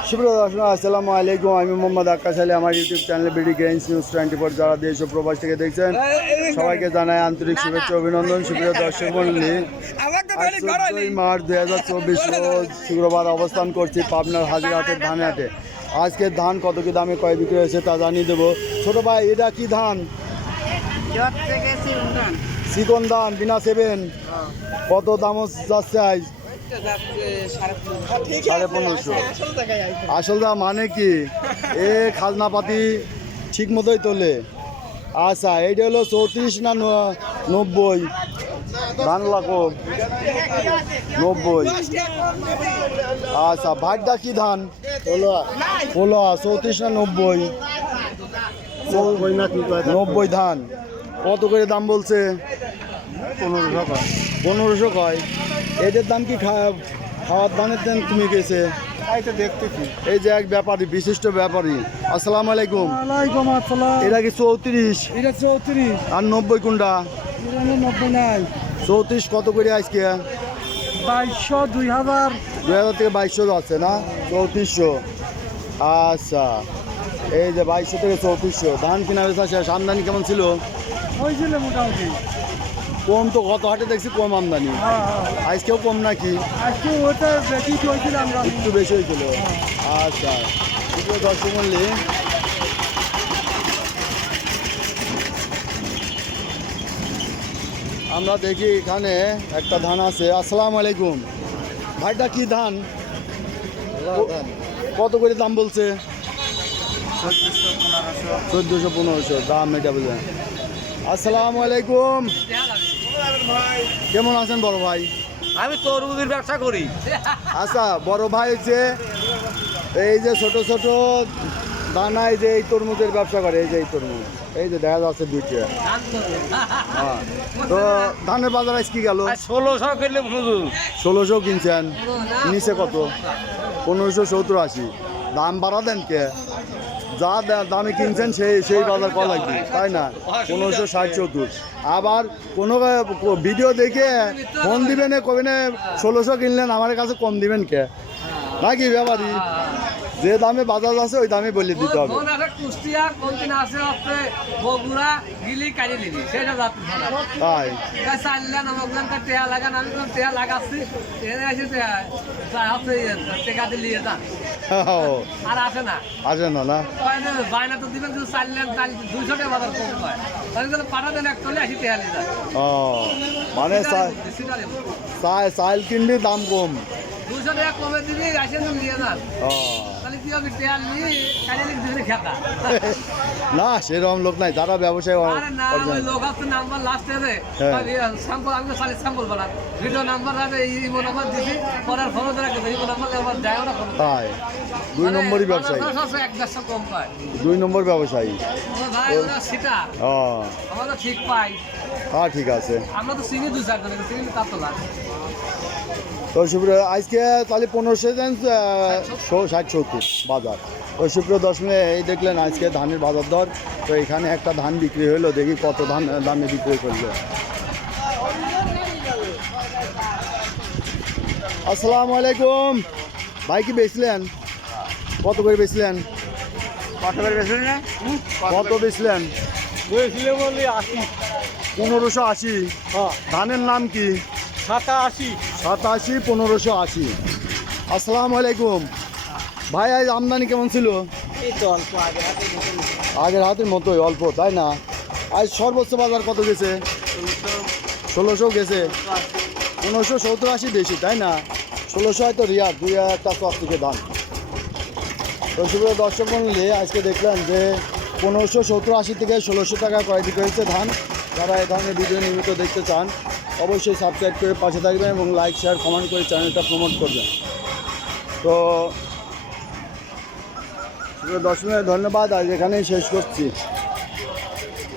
সুপ্রিয় দর্শক, আসসালামু আলাইকুম। আমি মোহাম্মদ আকাশ আলী। আমার YouTube channel BD grains news 24 যারা দেশ ও প্রবাস থেকে দেখছেন সবাইকে জানাই আন্তরিক শুভেচ্ছা অভিনন্দন। সুপ্রিয় দর্শক মণ্ডলী, 14 মার্চ 2024 রোজ শুক্রবার অবস্থান করছি পাবনার হাজিরহাটের ধানের হাটে। আজকের ধান কত কি দামে কয় বিক্রি হয়েছে তা জানিয়ে দেবো। ছোট ভাই, এটা কি ধান? চিকন ধান বিনা সেভেন। কত দাম যাচ্ছে আজ? 1550। আসল দাম মানে কি? এ খাজনা পাতি ঠিক মতোই তোলে। আচ্ছা, এইটা হলো 34 না 90? ধান লাখো 90। আচ্ছা, ভাইটা কি ধান? পোলা 34 না 90? 90 ধান। কত করে দাম বলছে? 1500 কয়। এদের দাম কি খাওয়ার দানের দাম কমে গেছে? এই যে এক ব্যাপারী, বিশিষ্ট ব্যাপারী। আসসালামু আলাইকুম। ওয়ালাইকুম আসসালাম। এটা কি 34? এটা 34। আর 90 কোনটা? 90 নাই। 34 কত করে আজকে? 2200 2000 2000 থেকে 2200 আছে না? 3400। আচ্ছা, এই যে 2200 থেকে 3400। ধান কিনা বেচা শেষ। আমদানি কেমন ছিল? হয়েছিল মোটামুটি। কম তো, গত হাটে দেখছি কম আমদানি। আজকেও কম নাকি? আজকে ওটা বেশি চলছিল, আমরা একটু বেশি হয়েছিল। আচ্ছা, প্রিয় দর্শক মণ্ডলী, আমরা দেখি এখানে একটা ধান আছে। আসসালামু আলাইকুম। ভাইটা কি ধান? কত করে দাম বলছে? 1400-1500 দাম। এটা বলবেন। আসসালামু আলাইকুম। কেমন আছেন বড় ভাই? আমি তরমুজের ব্যবসা করি। আচ্ছা, বড় ভাই হচ্ছে এই যে ছোট ছোট দানায় যে এই তরমুজের ব্যবসা করে। এই যে এই তরমুজ, এই যে দেখা যাচ্ছে দুইটা। হ্যাঁ, তো ধানের বাজার আজ কি গেল? 1600 কিনলে হুজুর। 1600 কিনছেন, নিচে কত? 1570-80। দাম বাড়া দেন কে? যা দামে কিনছেন সেই বাজার করা লাগবে, তাই না? 1560-70। আবার কোনো ভিডিও দেখে ফোন দিবেন, কবেন 1600 কিনলেন, আমার কাছে কম দিবেন কে? নাকি ব্যাপারী? যে দামে বাজার আছে ওই দামে বলে দিতে হবে। তাই আসে না না? ও, মানে চাল কিনলে দাম কম। 200 টাকা কমে দিবি, আসেন নিয়ে যান। ও, তাহলে কি হবে? তেল নিয়ে কাজে লিখে খেতা। না সেরকম লোক নাই, যারা ব্যবসায় আরে না, ওই লোক আছে নাম্বার লাস্টে রে স্যাম্পল, আমি খালি স্যাম্পল বানান ভিডিও নাম্বার আছে, ইমো নাম্বার দিছি, পরের ফোন ধরে রাখতে ইমো নাম্বার আবার দেয় ওরা ফোন। তাই 2 নম্বরই ব্যবসায়ী। 1-150 কম পায়। 2 নম্বর ব্যবসায়ী। ও ভাই, ওরা সেটা ও, আমরা তো ঠিক পাই। হ্যাঁ ঠিক আছে। আমরা তো চিনি 2-4 জন, চিনি তার তো লাগে। তো সুপ্রিয়, আজকে তাহলে 1560-70 বাজার। তো সুপ্রিয় দশমে এই দেখলেন আজকে ধানের বাজার দর। তো এখানে একটা ধান বিক্রি হলো, দেখি কত ধান দামে বিক্রি করলো। আসসালামু আলাইকুম। ভাই কি বেচলেন? কত করে বেচলেন? কত করে বেচলেন না? কত বেচলেন? বেচলে বলি 80। 1580। হ্যাঁ। ধানের নাম কি? 87। 87 1580। আসসালামু আলাইকুম। ভাই, আজ আমদানি কেমন ছিল? এই তো অল্প আগের হাতের মতোই অল্প, তাই না? আজ সর্বোচ্চ বাজার কত গেছে? 1600 গেছে। 1570-80 বেশি, তাই না? 1600 হয়তো রিয়ার, 2-1 চক থেকে দাম। তো সুপ্রিয় দর্শক মণ্ডলী, আজকে দেখলেন যে 1570-80 থেকে 1600 টাকা ক্রয় বিক্রি হয়েছে ধান। যারা এই ধরনের ভিডিও নিয়মিত দেখতে চান অবশ্যই সাবস্ক্রাইব করে পাশে থাকবেন এবং লাইক শেয়ার কমেন্ট করে চ্যানেলটা প্রমোট করবেন। তো দর্শকের ধন্যবাদ, আজ এখানেই শেষ করছি।